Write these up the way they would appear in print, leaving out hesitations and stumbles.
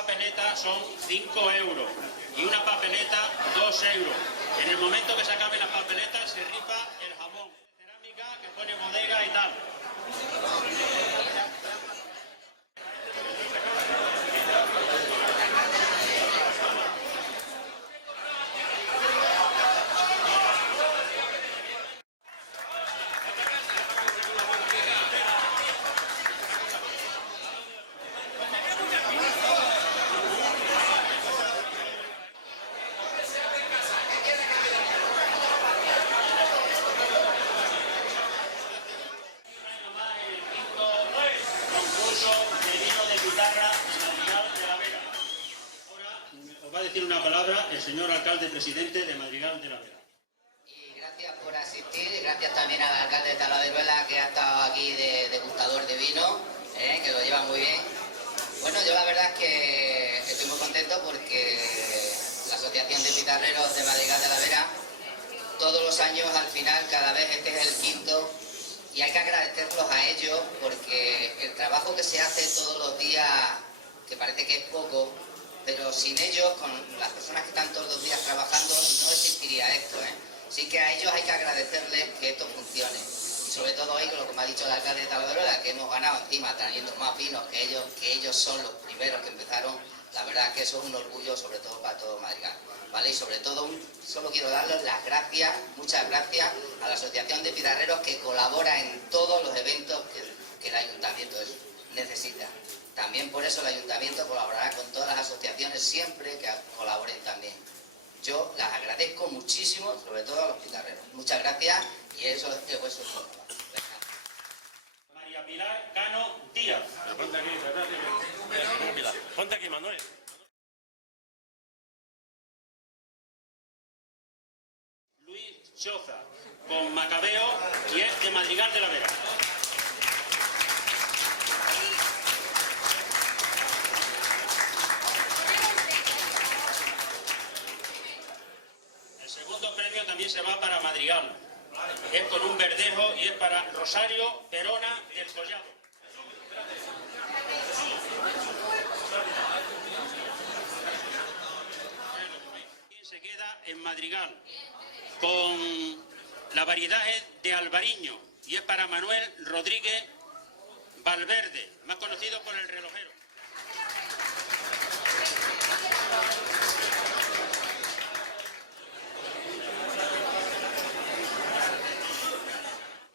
papeleta son 5 euros y una papeleta 2 euros. En el momento que se acaben las papeletas se rifa el jamón. Cerámica que pone bodega y tal. Os va a decir una palabra el señor alcalde presidente de Madrigal de la Vera. Y gracias por asistir, y gracias también al alcalde de Talavera, que ha estado aquí de degustador de vino, que lo lleva muy bien. Bueno, yo la verdad es que estoy muy contento porque la Asociación de Pizarreros de Madrigal de la Vera, todos los años al final, cada vez este es el quinto, y hay que agradecerlos a ellos porque el trabajo que se hace todos los días, que parece que es poco, pero sin ellos, con las personas que están todos los días trabajando, no existiría esto, Así que a ellos hay que agradecerles que esto funcione. Y sobre todo hoy, con lo que me ha dicho el alcalde de Talavera, que hemos ganado encima trayendo más vinos que ellos son los primeros que empezaron. La verdad es que eso es un orgullo, sobre todo para todo Madrigal, ¿vale? Y sobre todo, solo quiero darles las gracias, muchas gracias a la Asociación de Pizarreros que colabora en todos los eventos que el Ayuntamiento necesita. También por eso el Ayuntamiento colaborará con todas las asociaciones siempre que colaboren también. Yo las agradezco muchísimo, sobre todo a los pizarreros. Muchas gracias y eso es todo. María Pilar Cano Díaz. Ponte aquí, ponte aquí, Manuel. Luis Choza, con Macabeo, y es de Madrigal de la Vera. El segundo premio también se va para Madrigal. Es con un verdejo y es para Rosario Perona del Collado. Se queda en Madrigal con la variedad de Albariño y es para Manuel Rodríguez Valverde, más conocido por el relojero.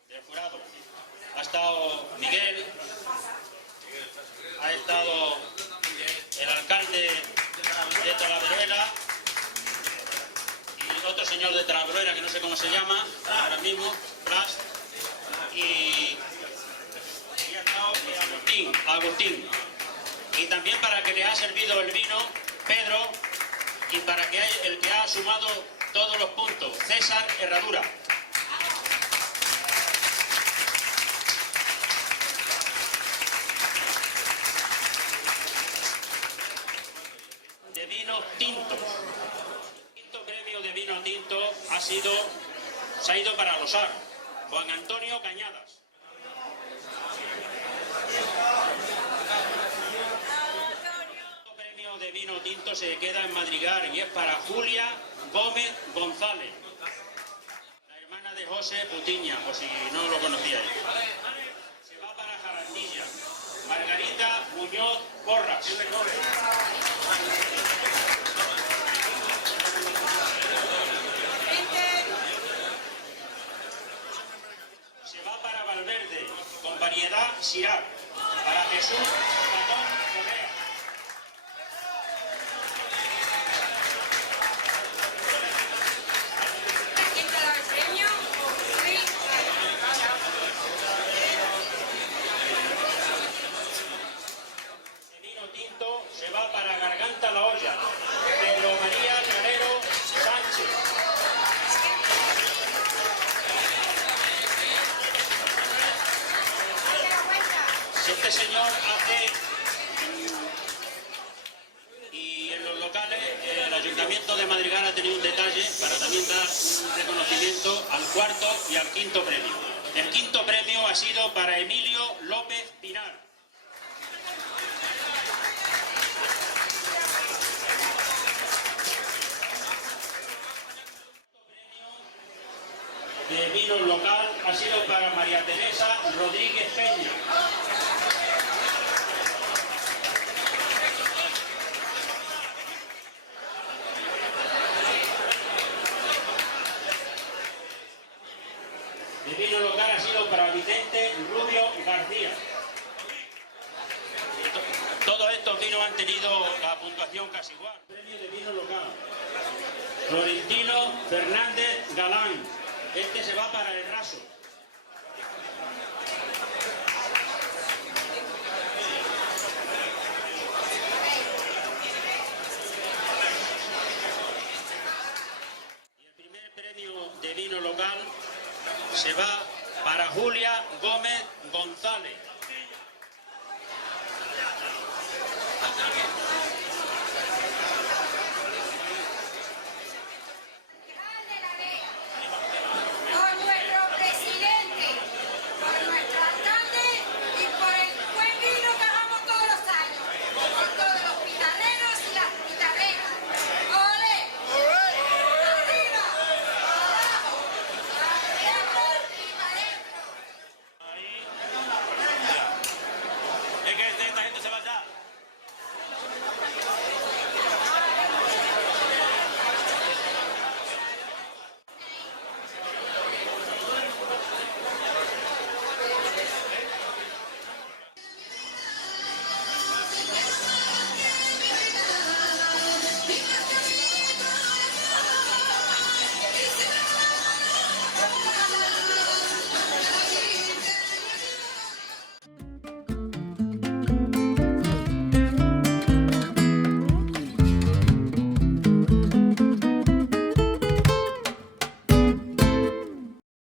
Del jurado ha estado Miguel, ha estado el alcalde de Talavera y otro señor de Talavera que no sé cómo se llama ahora mismo, Blas, y ha estado Agustín. Y también para que le ha servido el vino, Pedro, y para que el que ha sumado todos los puntos, César Herradura. De vino tinto. El quinto premio de vino tinto se ha ido para Losar, Juan Antonio Cañadas. El premio de vino tinto se queda en Madrigal y es para Julia Gómez González, la hermana de José Putiña, por si no lo conocíais. Se va para Jarandilla, Margarita Muñoz Porras. Se va para Valverde, con variedad Syrah, para Jesús Patón Correa. El vino tinto se va para Garganta La Olla, Pedro María Calero Sánchez. Si este señor hace, y en los locales, el Ayuntamiento de Madrigal ha tenido un detalle para también dar un reconocimiento al cuarto y al quinto premio. El quinto premio ha sido para Emilio López Pinar. vino local ha sido para María Teresa Rodríguez Peña. El vino local ha sido para Vicente Rubio García. Todos estos vinos han tenido la puntuación casi igual. Premio de vino local. Florentino Fernández Galán. Este se va para el Raso. Y el primer premio de vino local se va para Julia Gómez González.